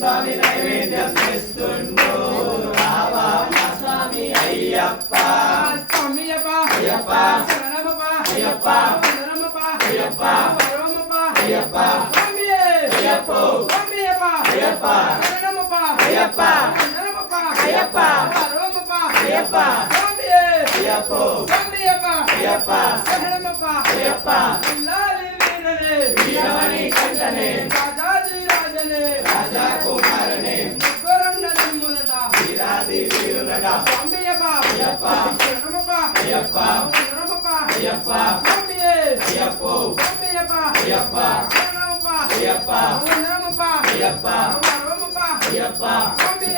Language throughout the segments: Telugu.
స్వామి నైవేద్యం చేస్తుండు రావా మా స్వామి అయ్యప్ప స్వామి అయ్యప్ప శరణమప్ప అయ్యప్ప శరణమప్ప అయ్యప్ప పరమప్ప అయ్యప్ప స్వామి అయ్యప్ప స్వామి అయ్యప్ప శరణమప్ప అయ్యప్ప శరణమప్ప అయ్యప్ప పరమప్ప అయ్యప్ప స్వామి అయ్యప్ప స్వామి అయ్యప్ప శరణమప్ప అయ్యప్ప ఇల్లాలి వీరనే వీరమణి కంటనే రాజాది రాజనే రాజా కుమారనే ముగ్గురన్న నిమ్ములట వీరాది వీరులట స్వామియప్ప అయ్యప్ప శరణమప్ప అయ్యప్ప శరణమప్ప అయ్యప్ప స్వామి అయ్యప్ప స్వామియప్ప అయ్యప్ప శరణమప్ప అయ్యప్ప శరణమప్ప అయ్యప్ప పరమప్ప అయ్యప్ప స్వామి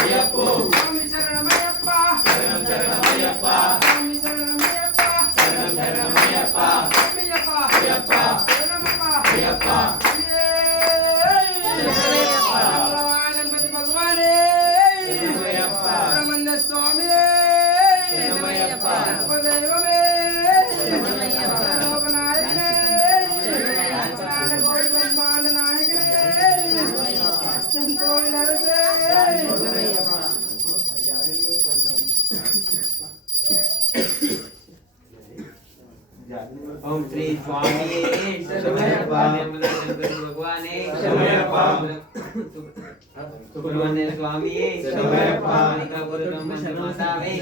అయ్యప్ప స్వామి శరణమయ్యప్ప శరణం శరణమయ్యప్ప స్వామి శరణమయ్యప్ప శరణం శరణమయ్యప్ప స్వామియప్ప అయ్యప్ప శరణమప్ప అయ్యప్ప గణపతి భగవానే శరణమయ్యప్ప సుబ్రహ్మణ్య స్వామి శరణమయ్యప్ప ఉపదైవమే లోకనాయకనే కోటి బ్రహ్మాండ నాయకనే సంతోషి నరసే ओम श्री स्वामी भगवाने सुब्रह्मण्य स्वामी मालिकापुर ब्रह्मशर्मावे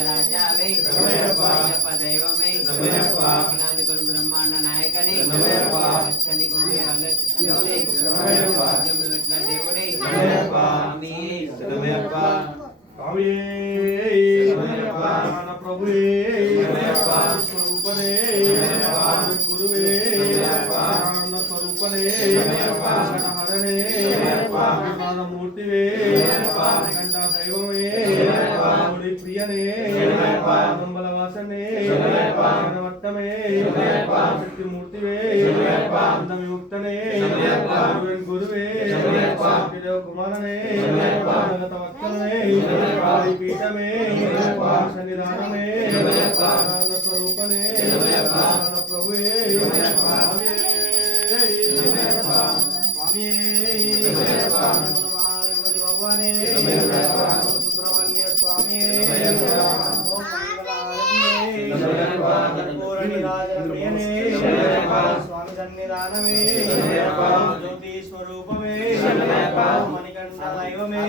राजावे दैवमे अखिलांड ब्रह्मांड नायकने దేవుడే స్వామి स्वामी प्रभुवे स्वरूपने गुरुवे आनंद स्वरूपने हरणे मूर्तिवे कंठा दैवमे प्रियने बलवासने वट्टमे शक्ति मूर्तिवे विमुक्तने गुरुवे कुमारने पीठमे सन्निधानमे स्वरूपने प्रभुवे स्वामी भगवाने सुब्रह्मण्य स्वामी स्वामी सन्निधानमे ज्योति स्वरूपमे मणिकंठ दैवमे